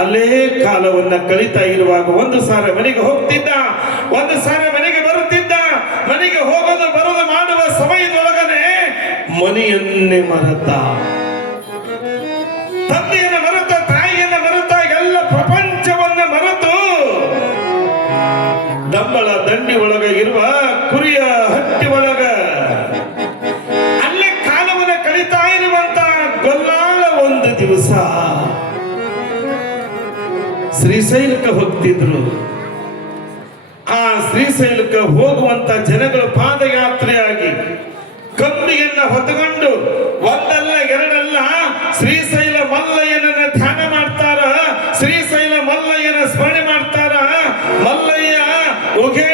ಅಲ್ಲೇ ಕಾಲವನ್ನ ಕಳೀತಾ ಇರುವಾಗ ಒಂದು ಸಾರ ಮನೆಗೆ ಹೋಗ್ತಿದ್ದ, ಒಂದು ಸಾರ ಮನೆಗೆ ಬರುತ್ತಿದ್ದ. ಮನೆಗೆ ಹೋಗೋದು ಬರೋದು ಮಾಡುವ ಸಮಯದೊಳಗನೆ ಮನೆಯನ್ನೇ ಮರೆತ, ತಂದೆಯನ್ನ ಮರೆತ, ತಾಯಿಯನ್ನ ಮರೆತ, ಎಲ್ಲ ಪ್ರಪಂಚವನ್ನ ಮರೆತು ಡಂಬಳ ದಂಡಿ ಒಳಗ ಇರುವ ಕುರಿಯ ಹಟ್ಟಿ ಒಳಗ ಅಲ್ಲೇ ಕಾಲವನ್ನ ಕಳೀತಾ ಇರುವಂತ ಗೊಲ್ಲಾಳ ಒಂದು ದಿವಸ ಶ್ರೀಶೈಲಕ್ಕೆ ಹೋಗ್ತಿದ್ರು. ಆ ಶ್ರೀಶೈಲಕ್ಕೆ ಹೋಗುವಂತ ಜನಗಳು ಪಾದಯಾತ್ರೆಯಾಗಿ ಕಂಬಿಯನ್ನ ಹೊತ್ತುಕೊಂಡು ಒಂದಲ್ಲ ಎರಡಲ್ಲ ಶ್ರೀಶೈಲ ಮಲ್ಲಯ್ಯನನ್ನ ಧ್ಯಾನ ಮಾಡ್ತಾರ, ಶ್ರೀಶೈಲ ಮಲ್ಲಯ್ಯನ ಸ್ಮರಣೆ ಮಾಡ್ತಾರ. ಮಲ್ಲಯ್ಯ ಉಗೆ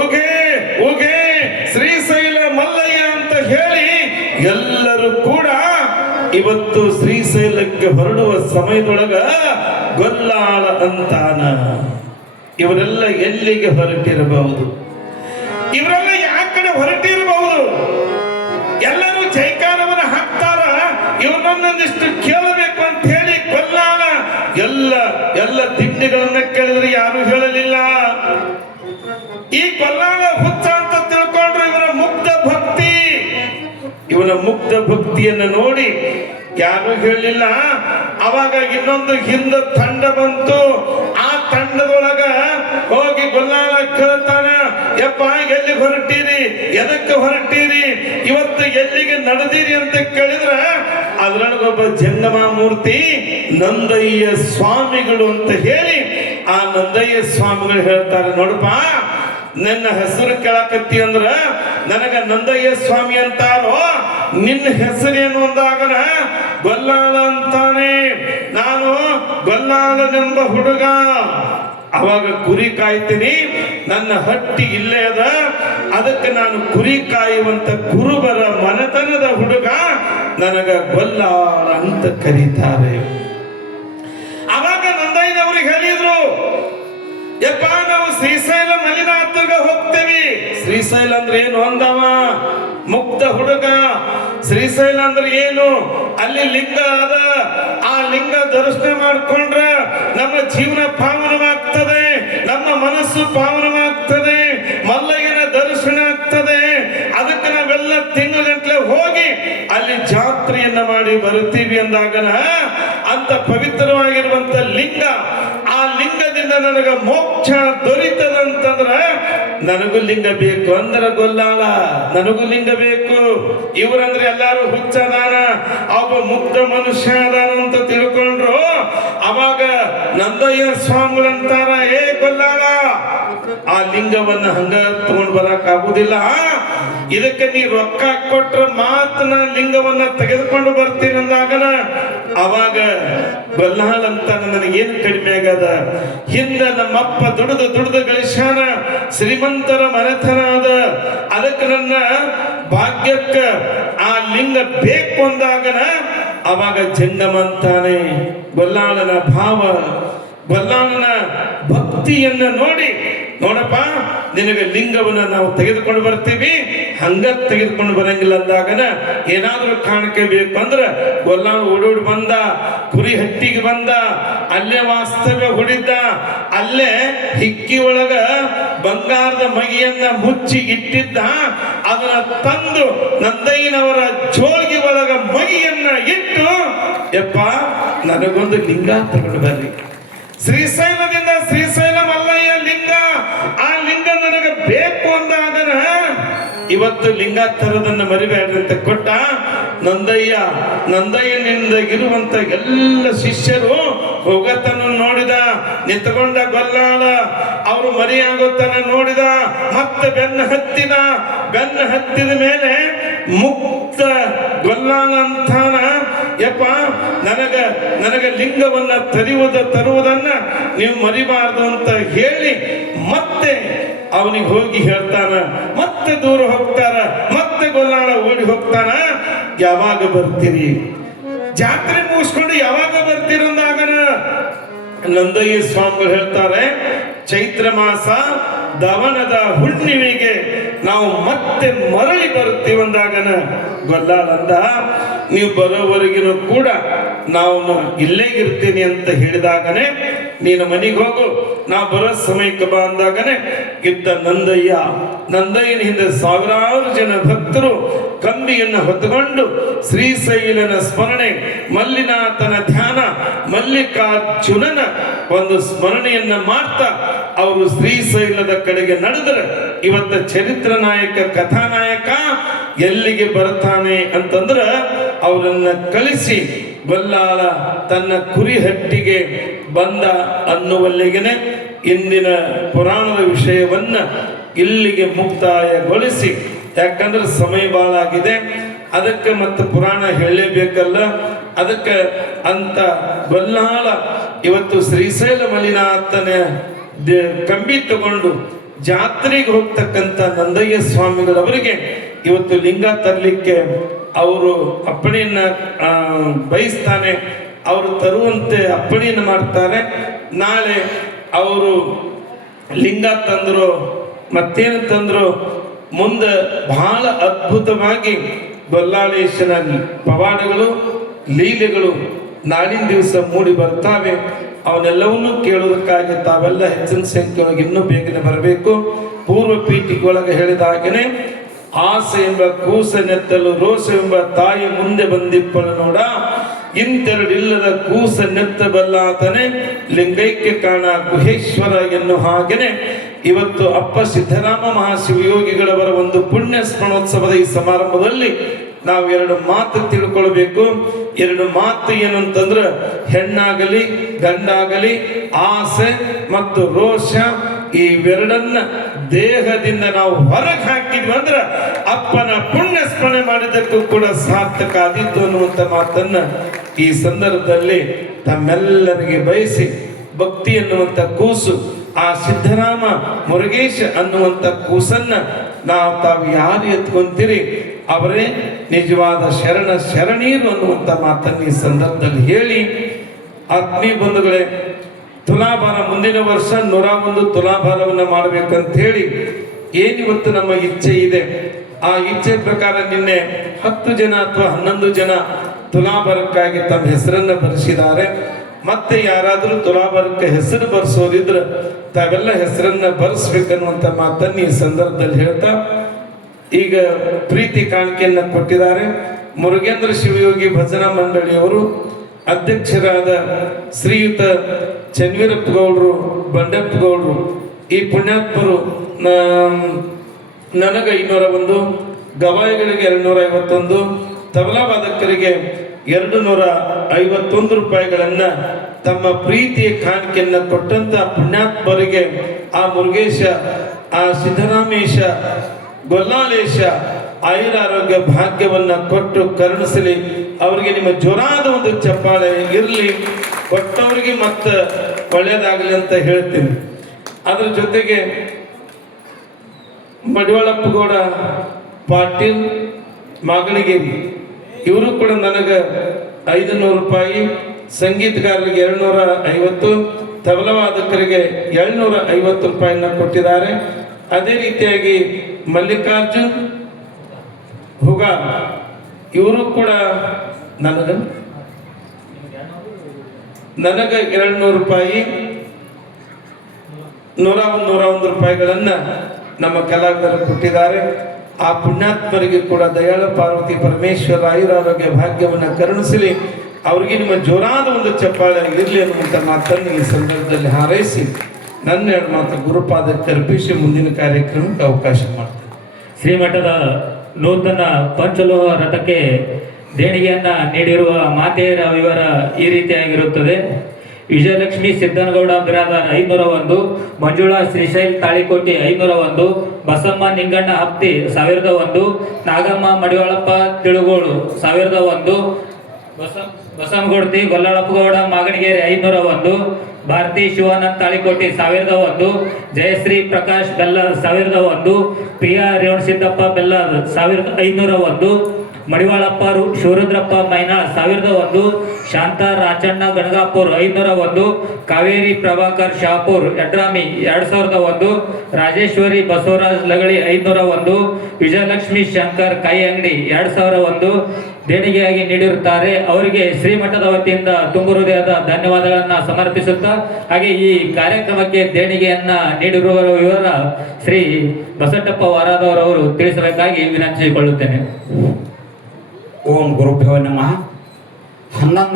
ಉಗೆ ಉಗೆ ಶ್ರೀಶೈಲ ಮಲ್ಲಯ್ಯ ಅಂತ ಹೇಳಿ ಎಲ್ಲರೂ ಕೂಡ ಇವತ್ತು ಶ್ರೀಶೈಲಕ್ಕೆ ಹೊರಡುವ ಸಮಯದೊಳಗ ಗೊಲ್ಲಾಳ ಅಂತಾನ. ಇವರೆಲ್ಲ ಎಲ್ಲಿಗೆ ಹೊರಟಿರಬಹುದು? ಇವರೆಲ್ಲ ಯಾವ ಕಡೆ ಹೊರಟಿರಬಹುದು? ಎಲ್ಲರೂ ಜೈಕಾರವನ್ನು ಹಾಕ್ತಾರ. ಇವರನ್ನೊಂದಿಷ್ಟು ಕೇಳಬೇಕು ಅಂತ ಹೇಳಿ ಗೊಲ್ಲಾಳ ಎಲ್ಲ ತಿಂಡಿಗಳನ್ನ ಕೇಳಿದ್ರೆ ಯಾರು ಹೇಳಲಿಲ್ಲ. ಈ ಗೊಲ್ಲಾಳ ಹುಚ್ಚ ಅಂತ ತಿಳ್ಕೊಂಡ್ರು. ಇವನ ಮುಗ್ಧ ಭಕ್ತಿಯನ್ನು ನೋಡಿ ಯಾರು ಹೇಳಲಿಲ್ಲ. ಅವಾಗ ಇನ್ನೊಂದು ಹಿಂದ ತಂಡ ಬಂತು. ಆ ತಂಡದೊಳಗ ಹೋಗಿ ಗೊಲ್ಲಾಳ ಕೇಳ್ತಾನ, ಯಪ್ಪ ಎಲ್ಲಿ ಹೊರಟೀರಿ, ಎದಕ್ಕೆ ಹೊರಟೀರಿ, ಇವತ್ತು ಎಲ್ಲಿಗೆ ನಡೆದಿರಿ ಅಂತ ಕೇಳಿದ್ರ ಅದ್ರೊಳಗೊಬ್ಬ ಜಂಗಮ ಮೂರ್ತಿ ನಂದಯ್ಯ ಸ್ವಾಮಿಗಳು ಅಂತ ಹೇಳಿ ಆ ನಂದಯ್ಯ ಸ್ವಾಮಿಗಳು ಹೇಳ್ತಾರೆ, ನೋಡಪ್ಪ ನನ್ನ ಹೆಸರು ಕೇಳಕತ್ತಿ ಅಂದ್ರ ನನಗ ನಂದಯ್ಯ ಸ್ವಾಮಿ ಅಂತಾರೋ, ನಿನ್ನ ಹೆಸರೇನು ಅಂದಾಗನ ಗೊಲ್ಲಾಳ ಅಂತಾನೆ. ನಾನು ಗೊಲ್ಲಾಳನೆಂಬ ಹುಡುಗ. ಅವಾಗ ಕುರಿ ಕಾಯ್ತೀನಿ, ನನ್ನ ಹಟ್ಟಿ ಇಲ್ಲೇ ಅದ, ಅದಕ್ಕೆ ನಾನು ಕುರಿ ಕಾಯುವಂತ ಕುರುಬರ ಮನೆತನದ ಹುಡುಗ, ನನಗ ಗೊಲ್ಲಾಳ ಅಂತ ಕರೀತಾರೆ. ಅವಾಗ ನಂದಯ್ಯನವ್ರಿಗೆ ಹೇಳಿದ್ರು, ಯಪ್ಪ ನಾವು ಶ್ರೀಶೈಲ ಮಲ್ಲಿನಾಥಗ ಹೋಗ್ತೇವಿ. ಶ್ರೀಶೈಲ ಅಂದ್ರೆ ಏನು ಅಂದವ, ಮುಕ್ತ ಹುಡುಗ. ಶ್ರೀಶೈಲ ಅಂದ್ರೆ ಏನು? ಅಲ್ಲಿ ಲಿಂಗ ಅದ, ಆ ಲಿಂಗ ದರ್ಶನ ಮಾಡ್ಕೊಂಡ್ರ ನಮ್ಮ ಜೀವನ ಪಾವನವಾಗ್ತದೆ, ನಮ್ಮ ಮನಸ್ಸು ಪಾವನವಾಗ್ತದೆ, ಮಲ್ಲಯ್ಯನ ದರ್ಶನ ಆಗ್ತದೆ. ಅದಕ್ಕೆ ನಾವೆಲ್ಲ ತಿಂಗಳಗಂಟ್ಲೆ ಹೋಗಿ ಅಲ್ಲಿ ಜಾತ್ರೆಯನ್ನ ಮಾಡಿ ಬರ್ತೀವಿ ಅಂದಾಗನ ಅಂತ ಪವಿತ್ರವಾಗಿರುವಂತ ಲಿಂಗ, ಆ ಲಿಂಗದಿಂದ ನನಗ ಮೋಕ್ಷ ದೊರೀತದಂತಂದ್ರ ನನಗೂ ಲಿಂಗ ಬೇಕು ಅಂದ್ರ ಗೊಲ್ಲಾಳ, ನನಗೂ ಲಿಂಗ ಬೇಕು. ಇವರಂದ್ರೆ ಎಲ್ಲಾರು ಹುಚ್ಚದಾನ, ಒಬ್ಬ ಮುಗ್ಧ ಮನುಷ್ಯ ಅದಾನ ಅಂತ ತಿಳ್ಕೊಂಡ್ರು. ಅವಾಗ ನಂದಯ್ಯ ಸ್ವಾಮಿಗಳಂತಾರ, ಏ ಗೊಲ್ಲಾಳ, ಆ ಲಿಂಗವನ್ನ ಹಂಗ ತಗೊಂಡ್ ಬರಕ್ ಆಗುದಿಲ್ಲ, ಇದಕ್ಕೆ ನೀ ರೊಕ್ಕ ಕೊಟ್ರ ಮಾತ್ರ ಲಿಂಗವನ್ನ ತೆಗೆದುಕೊಂಡು ಬರ್ತೀನಿ ಅಂದಾಗನ ಅವಾಗ ಗೊಲ್ಲಾಳ ಅಂತ ನನಗೇನು ಕಡಿಮೆ ಆಗದ, ಹಿಂದ ನಮ್ಮಪ್ಪ ದುಡಿದು ಗಳಿಸ್ಯಾನ, ಶ್ರೀಮಂತರ ಮನೆತನ ಅದ, ಅದಕ್ಕೆ ನನ್ನ ಭಾಗ್ಯಕ್ಕ ಆ ಲಿಂಗ ಬೇಕು ಅಂದಾಗನ ಅವಾಗ ಜಂಗಮ ಅಂತಾನೆ. ಗೊಲ್ಲಾಳನ ಭಾವ, ಗೊಲ್ಲಾಳನ ಭಕ್ತಿಯನ್ನ ನೋಡಿ, ನೋಡಪ್ಪ ನಿನಗೆ ಲಿಂಗವನ್ನ ನಾವು ತೆಗೆದುಕೊಂಡು ಬರ್ತೀವಿ, ಹಂಗ ತೆಗೆದುಕೊಂಡು ಬರಂಗಿಲ್ಲ ಅಂದಾಗನ ಏನಾದ್ರೂ ಕಾಣಿಕೆ ಬೇಕು ಅಂದ್ರ ಗೊಲ್ಲಾಳ ಓಡೋಡಿ ಬಂದ, ಕುರಿ ಹಟ್ಟಿಗೆ ಬಂದ, ಅಲ್ಲೇ ವಾಸ್ತವ್ಯ ಹೊಡಿದ್ದ. ಅಲ್ಲೇ ಹಿಕ್ಕಿ ಒಳಗ ಬಂಗಾರದ ಮಗಿಯನ್ನ ಮುಚ್ಚಿ ಇಟ್ಟಿದ್ದ. ಅದನ್ನ ತಂದು ನಂದಯ್ಯನವರ ಜೋಳಿಗೆ ಒಳಗ ಮಗಿಯನ್ನ ಇಟ್ಟು, ಯಪ್ಪ ನನಗೊಂದು ಲಿಂಗ ತಗೊಂಡು ಬರ್ರಿ, ಶ್ರೀಶೈಲದಿಂದ ಶ್ರೀಶೈಲ ಮಲ್ಲಯ್ಯ ಲಿಂಗ, ಆ ಲಿಂಗ ನನಗೆ ಬೇಕು ಅಂದಾಗನ ಇವತ್ತು ಲಿಂಗ ತರದನ್ನ ಮರಿಬೇಡ್ರಿ ಅಂತ ಕೊಟ್ಟ. ನಂದಯ್ಯನಿಂದ ಇರುವಂತ ಎಲ್ಲ ಶಿಷ್ಯರು ಹೋಗತನ ನೋಡಿದ, ನಿಂತುಕೊಂಡ ಗೊಲ್ಲಾಳ ಅವರು ಮರಿಯಾಗೋತನ ನೋಡಿದ, ಮತ್ತೆ ಬೆನ್ನ ಹತ್ತಿದ ಮೇಲೆ ಮುಕ್ತ ಗೊಲ್ಲಾಳ ಅಂತಾನ ಯಪ್ಪ ನನಗ ಲಿಂಗವನ್ನ ತರುವುದನ್ನ ನೀವು ಮರಿಬಾರ್ದು ಅಂತ ಹೇಳಿ ಮತ್ತೆ ಅವನಿಗೆ ಹೋಗಿ ಹೇಳ್ತಾನ. ಮತ್ತೆ ದೂರ ಹೋಗ್ತಾರ, ಮತ್ತೆ ಗೊಲ್ಲಾಳ ಓಡಿ ಹೋಗ್ತಾನ. ಯಾವಾಗ ಬರ್ತೀರಿ? ಜಾತ್ರೆ ಮುಗಿಸ್ಕೊಂಡು ಯಾವಾಗ ಬರ್ತೀರಂದಾಗನ ನಂದಯ್ಯ ಸ್ವಾಮಿಗಳು ಹೇಳ್ತಾರೆ, ಚೈತ್ರ ಮಾಸ ದವನದ ಹುಣ್ಣಿಮೆಗೆ ನಾವು ಮತ್ತೆ ಮರಳಿ ಬರ್ತೀವಂದಾಗನ ಗೊಲ್ಲಾಳಂದ, ನೀವು ಬರೋವರೆಗಿನೂ ಕೂಡ ನಾವು ಇಲ್ಲೇ ಇರ್ತೀನಿ ಅಂತ ಹೇಳಿದಾಗನೆ, ನೀನು ಮನೆಗೆ ಹೋಗು, ನಾ ಬರೋ ಸಮಯಕ್ಕೆ ಬಾ ಅಂದಾಗನೆ ಇದ್ದ ನಂದಯ್ಯನ ಹಿಂದೆ ಸಾವಿರಾರು ಜನ ಭಕ್ತರು ಕಂಬಿಯನ್ನು ಹೊತ್ತುಕೊಂಡು ಶ್ರೀಶೈಲನ ಸ್ಮರಣೆ, ಮಲ್ಲಿನಾಥನ ಧ್ಯಾನ, ಮಲ್ಲಿಕಾರ್ಜುನನ ಒಂದು ಸ್ಮರಣೆಯನ್ನ ಮಾಡ್ತಾ ಅವರು ಶ್ರೀಶೈಲದ ಕಡೆಗೆ ನಡೆದರೆ ಇವತ್ತ ಚರಿತ್ರ ನಾಯಕ ಕಥಾನಾಯಕ ಎಲ್ಲಿಗೆ ಬರ್ತಾನೆ ಅಂತಂದ್ರ ಅವರನ್ನ ಕಳಿಸಿ ಗೊಲ್ಲಾಳ ತನ್ನ ಕುರಿಹಟ್ಟಿಗೆ ಬಂದ ಅನ್ನುವಲ್ಲಿಗೆನೆ ಇಂದಿನ ಪುರಾಣದ ವಿಷಯವನ್ನ ಇಲ್ಲಿಗೆ ಮುಕ್ತಾಯಗೊಳಿಸಿ, ಯಾಕಂದ್ರೆ ಸಮಯ ಬಹಳ ಆಗಿದೆ, ಅದಕ್ಕೆ ಮತ್ತೆ ಪುರಾಣ ಹೇಳಲೇಬೇಕಲ್ಲ, ಅದಕ್ಕೆ ಅಂತ ಗೊಲ್ಲಾಳ ಇವತ್ತು ಶ್ರೀಶೈಲ ಮಲ್ಲಿನಾಥನ ಕಂಬಿ ತಗೊಂಡು ಜಾತ್ರೆಗೆ ಹೋಗ್ತಕ್ಕಂಥ ನಂದಯ್ಯ ಸ್ವಾಮಿಗಳವರಿಗೆ ಇವತ್ತು ಲಿಂಗ ತರಲಿಕ್ಕೆ ಅವರು ಅಪ್ಪಣೆಯನ್ನ ಬಯಸ್ತಾನೆ. ಅವರು ತರುವಂತೆ ಅಪ್ಪಣೆಯನ್ನು ಮಾಡ್ತಾರೆ. ನಾಳೆ ಅವರು ಲಿಂಗ ತಂದ್ರು, ಮತ್ತೇನು ತಂದ್ರು, ಮುಂದೆ ಬಹಳ ಅದ್ಭುತವಾಗಿ ಗೊಲ್ಲಾಳೇಶನ ಪವಾಡಗಳು, ಲೀಲೆಗಳು ನಾಳಿನ ದಿವಸ ಮೂಡಿ ಬರ್ತಾವೆ. ಅವನ್ನೆಲ್ಲವನ್ನೂ ಕೇಳೋದಕ್ಕಾಗಿ ತಾವೆಲ್ಲ ಹೆಚ್ಚಿನ ಸಂಖ್ಯೆಯೊಳಗೆ ಇನ್ನೂ ಬೇಗನೆ ಬರಬೇಕು. ಪೂರ್ವ ಪೀಠಿಗೊಳಗೆ ಹೇಳಿದ ಹಾಗೆನೆ, ಆಸೆ ಎಂಬ ಕೂಸನೆತ್ತಲು ರೋಷವೆಂಬ ತಾಯಿ ಮುಂದೆ ಬಂದಿಪ್ಪಳು ನೋಡ, ಇಂತೆರಡಿಲ್ಲದ ಕೂಸನೆತ್ತಬಲ್ಲಾತನೆ ಲಿಂಗೈಕ್ಯ ಕಾಣ ಗುಹೇಶ್ವರ ಎನ್ನು ಹಾಗೆನೆ ಇವತ್ತು ಅಪ್ಪ ಸಿದ್ದರಾಮ ಮಹಾಶಿವಯೋಗಿಗಳವರ ಒಂದು ಪುಣ್ಯ ಸ್ಮರಣೋತ್ಸವದ ಈ ಸಮಾರಂಭದಲ್ಲಿ ನಾವು ಎರಡು ಮಾತು ತಿಳ್ಕೊಳ್ಬೇಕು. ಎರಡು ಮಾತು ಏನಂತಂದ್ರೆ, ಹೆಣ್ಣಾಗಲಿ ಗಂಡಾಗಲಿ ಆಸೆ ಮತ್ತು ರೋಷ ಇವೆರಡನ್ನ ದೇಹದಿಂದ ನಾವು ಹೊರಗೆ ಹಾಕಿದ್ವಿ ಅಂದ್ರೆ ಅಪ್ಪನ ಪುಣ್ಯ ಸ್ಮರಣೆ ಮಾಡಿದ್ದಕ್ಕೂ ಕೂಡ ಸಾರ್ಥಕ ಆದಿತ್ತು ಅನ್ನುವಂಥ ಮಾತನ್ನ ಈ ಸಂದರ್ಭದಲ್ಲಿ ತಮ್ಮೆಲ್ಲರಿಗೆ ಬಯಸಿ, ಭಕ್ತಿ ಅನ್ನುವಂಥ ಕೂಸು, ಆ ಸಿದ್ದರಾಮ ಮುರುಗೇಶ ಅನ್ನುವಂಥ ಕೂಸನ್ನ ತಾವು ಯಾರು ಎತ್ಕೊಂತೀರಿ ಅವರೇ ನಿಜವಾದ ಶರಣೀರು ಅನ್ನುವಂಥ ಮಾತನ್ನು ಈ ಸಂದರ್ಭದಲ್ಲಿ ಹೇಳಿ, ಆತ್ಮೀಯ ಬಂಧುಗಳೇ, ತುಲಾಭಾರ ಮುಂದಿನ ವರ್ಷ 101 ತುಲಾಭಾರವನ್ನು ಮಾಡಬೇಕಂತ ಹೇಳಿ ಏನಿವತ್ತು ನಮ್ಮ ಇಚ್ಛೆ ಇದೆ. ಆ ಇಚ್ಛೆ ಪ್ರಕಾರ ನಿನ್ನೆ 10 ಜನ ಅಥವಾ 11 ಜನ ತುಲಾಭಾರಕ್ಕಾಗಿ ತಮ್ಮ ಹೆಸರನ್ನ ಬರೆಸಿದ್ದಾರೆ. ಮತ್ತೆ ಯಾರಾದರೂ ತುಲಾಭಾರಕ್ಕೆ ಹೆಸರು ಬರೆಸೋದಿದ್ರೆ ತಾವೆಲ್ಲ ಹೆಸರನ್ನ ಬರೆಸ್ಬೇಕನ್ನುವಂಥ ಮಾತನ್ನು ಈ ಸಂದರ್ಭದಲ್ಲಿ ಹೇಳ್ತಾ, ಈಗ ಪ್ರೀತಿ ಕಾಣಿಕೆಯನ್ನ ಕೊಟ್ಟಿದ್ದಾರೆ ಮುರುಗೇಂದ್ರ ಶಿವಯೋಗಿ ಭಜನಾ ಮಂಡಳಿಯವರು ಅಧ್ಯಕ್ಷರಾದ ಶ್ರೀಯುತ ಚನ್ವೀರಪ್ಪ ಗೌಡ್ರು, ಬಂಡಪ್ಪ ಗೌಡ್ರು. ಈ ಪುಣ್ಯಾತ್ಮರು ನನಗೆ 501, ಗವಾಯಿಗಳಿಗೆ 251, ತಬಲಾ ವಾದಕರಿಗೆ 251 ರೂಪಾಯಿಗಳನ್ನ ತಮ್ಮ ಪ್ರೀತಿಯ ಕಾಣಿಕೆಯನ್ನ ಕೊಟ್ಟಂತ ಪುಣ್ಯಾತ್ಮರಿಗೆ ಆ ಮುರುಗೇಶ, ಆ ಸಿದ್ದರಾಮೇಶ, ಗೊಲ್ಲಾಳೇಶ ಆಯುರಾರೋಗ್ಯ ಭಾಗ್ಯವನ್ನ ಕೊಟ್ಟು ಕರುಣಿಸಲಿ. ಅವರಿಗೆ ನಿಮ್ಮ ಜೋರಾದ ಒಂದು ಚಪ್ಪಾಳೆ ಇರಲಿ, ಕೊಟ್ಟವರಿಗೆ ಮತ್ತೆ ಒಳ್ಳೆಯದಾಗಲಿ ಅಂತ ಹೇಳ್ತೀನಿ. ಅದ್ರ ಜೊತೆಗೆ ಮಡಿವಾಳಪ್ಪಗೌಡ ಪಾಟೀಲ್ ಮಾಗಣಿಗೇರಿ ಇವರು ಕೂಡ ನನಗೆ 500 ರೂಪಾಯಿ, ಸಂಗೀತಗಾರರಿಗೆ 250, ತಬಲವಾದಕರಿಗೆ 750 ರೂಪಾಯಿನ ಕೊಟ್ಟಿದ್ದಾರೆ. ಅದೇ ರೀತಿಯಾಗಿ ಮಲ್ಲಿಕಾರ್ಜುನ್ ಹುಗ ಇವರು ಕೂಡ ನನಗೆ 200 ರೂಪಾಯಿ, 101 ರೂಪಾಯಿಗಳನ್ನ ನಮ್ಮ ಕಲಾವಿದರು ಕೊಟ್ಟಿದ್ದಾರೆ. ಆ ಪುಣ್ಯಾತ್ಮರಿಗೆ ಕೂಡ ದಯಾಳ ಪಾರ್ವತಿ ಪರಮೇಶ್ವರ ಆಯುರಾರೋಗ್ಯ ಭಾಗ್ಯವನ್ನು ಕರುಣಿಸಲಿ. ಅವರಿಗೆ ನಿಮ್ಮ ಜೋರಾದ ಒಂದು ಚಪ್ಪಾಳೆ ಇರಲಿ ಅನ್ನುವಂಥ ಮಾತನ್ನು ಈ ಸಂದರ್ಭದಲ್ಲಿ ಹಾರೈಸಿ ನನ್ನ 2 ಮಾತು ಗುರುಪಾದಕ್ಕೆ ಅರ್ಪಿಸಿ ಮುಂದಿನ ಕಾರ್ಯಕ್ರಮಕ್ಕೆ ಅವಕಾಶ ಮಾಡ್ತೇನೆ. ಶ್ರೀಮಠದ ನೂತನ ಪಂಚಲೋಹ ರಥಕ್ಕೆ ದೇಣಿಗೆಯನ್ನ ನೀಡಿರುವ ಮಾತೆಯರ ವಿವರ ಈ ರೀತಿಯಾಗಿರುತ್ತದೆ. ವಿಜಯಲಕ್ಷ್ಮಿ ಸಿದ್ದನಗೌಡ ಬಿರಾದಾರ್ 501, ಮಂಜುಳಾ ಶ್ರೀಶೈಲ್ ತಾಳಿಕೋಟಿ 501, ಬಸಮ್ಮ ನಿಂಗಣ್ಣ ಹಪ್ತಿ 1001, ನಾಗಮ್ಮ ಮಡಿವಾಳಪ್ಪ ತಿಳುಗೋಳು 1001, ಬಸವನಗುಡ್ತಿ ಗೊಲ್ಲಳಪ್ಪಗೌಡ ಮಾಗಣಗೇರಿ 501, ಭಾರತಿ ಶಿವಾನಂದ್ ತಾಳಿಕೋಟಿ 1001, ಜಯಶ್ರೀ ಪ್ರಕಾಶ್ ಬೆಲ್ಲದ್ 1001, ಪ್ರಿಯಾ ರೇವಣಸಿದ್ದಪ್ಪ ಬೆಲ್ಲದ್ 1501, ಮಡಿವಾಳಪ್ಪ ಶಿವರುದ್ರಪ್ಪ ಮೈನಾಳ್ 1001, ಶಾಂತ ರಾಚಣ್ಣ ಗಣಗಾಪುರ್ 501, ಕಾವೇರಿ ಪ್ರಭಾಕರ್ ಶಾಪುರ್ ಯಡ್ರಾಮಿ 2001, ರಾಜೇಶ್ವರಿ ಬಸವರಾಜ್ ಲಗಳಿ 501, ವಿಜಯಲಕ್ಷ್ಮಿ ಶಂಕರ್ ಕಾಯಿ ಅಂಗಡಿ 2001 ದೇಣಿಗೆಯಾಗಿ ನೀಡಿರುತ್ತಾರೆ. ಅವರಿಗೆ ಶ್ರೀಮಠದ ವತಿಯಿಂದ ತುಂಬು ಹೃದಯದ ಧನ್ಯವಾದಗಳನ್ನ ಸಮರ್ಪಿಸುತ್ತಾ, ಹಾಗೆ ಈ ಕಾರ್ಯಕ್ರಮಕ್ಕೆ ದೇಣಿಗೆಯನ್ನ ನೀಡಿರುವ ವಿವರ ಶ್ರೀ ಬಸಟ್ಟಪ್ಪ ವಾರಾದವರವರು ತಿಳಿಸಬೇಕಾಗಿ ವಿನಂತಿಸಿಕೊಳ್ಳುತ್ತೇನೆ. ಓಂ ಗುರುಭ್ಯೋ ನಮಃ. 11